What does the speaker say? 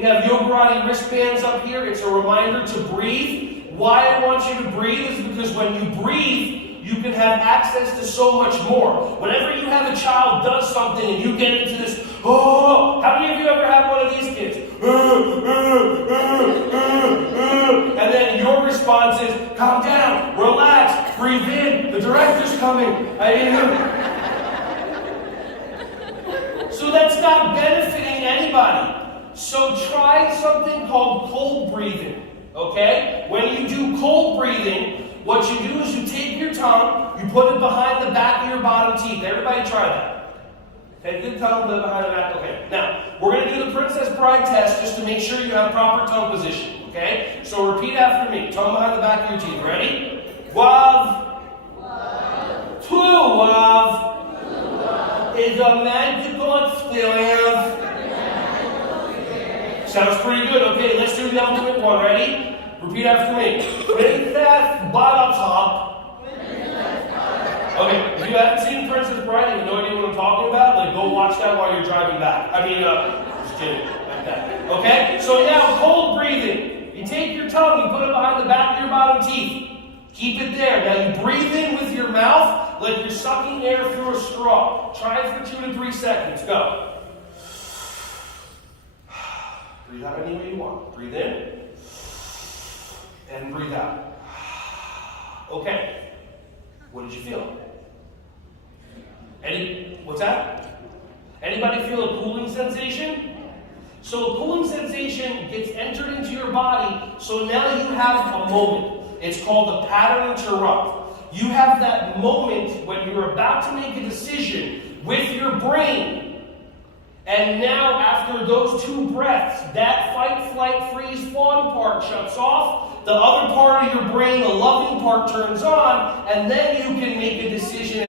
We have Yogarati wristbands up here. It's a reminder to breathe. Why I want you to breathe is because when you breathe, you can have access to so much more. Whenever you have a child does something and you get into this, oh, how many of you ever have one of these kids? And then your response is, calm down, relax, breathe in, the director's coming. So that's not benefiting anybody. So try something called cold breathing, okay? When you do cold breathing, what you do is you take your tongue, you put it behind the back of your bottom teeth. Everybody try that. Okay, good tongue behind the back. Okay, now, we're going to do the Princess Bride test just to make sure you have proper tongue position, okay? So repeat after me. Tongue behind the back of your teeth. Ready? Wav. True wav. Is a magical experience. Sounds pretty good. Okay, let's do the ultimate one. Ready? Repeat after me. Princess Buttercup. Okay, if you haven't seen Princess Bride and you have no idea what I'm talking about, like go watch that while you're driving back. Just kidding. Like that. Okay? So now, cold breathing. You take your tongue, you put it behind the back of your bottom teeth. Keep it there. Now you breathe in with your mouth like you're sucking air through a straw. Try it for 2 to 3 seconds. Go. Breathe out any way you want. Breathe in. And breathe out. Okay. What did you feel? What's that? Anybody feel a cooling sensation? So a cooling sensation gets entered into your body, so now you have a moment. It's called a pattern interrupt. You have that moment when you're about to make a decision with your brain. And now, after those 2 breaths, that fight, flight, freeze, fawn part shuts off. The other part of your brain, the loving part, turns on, and then you can make a decision.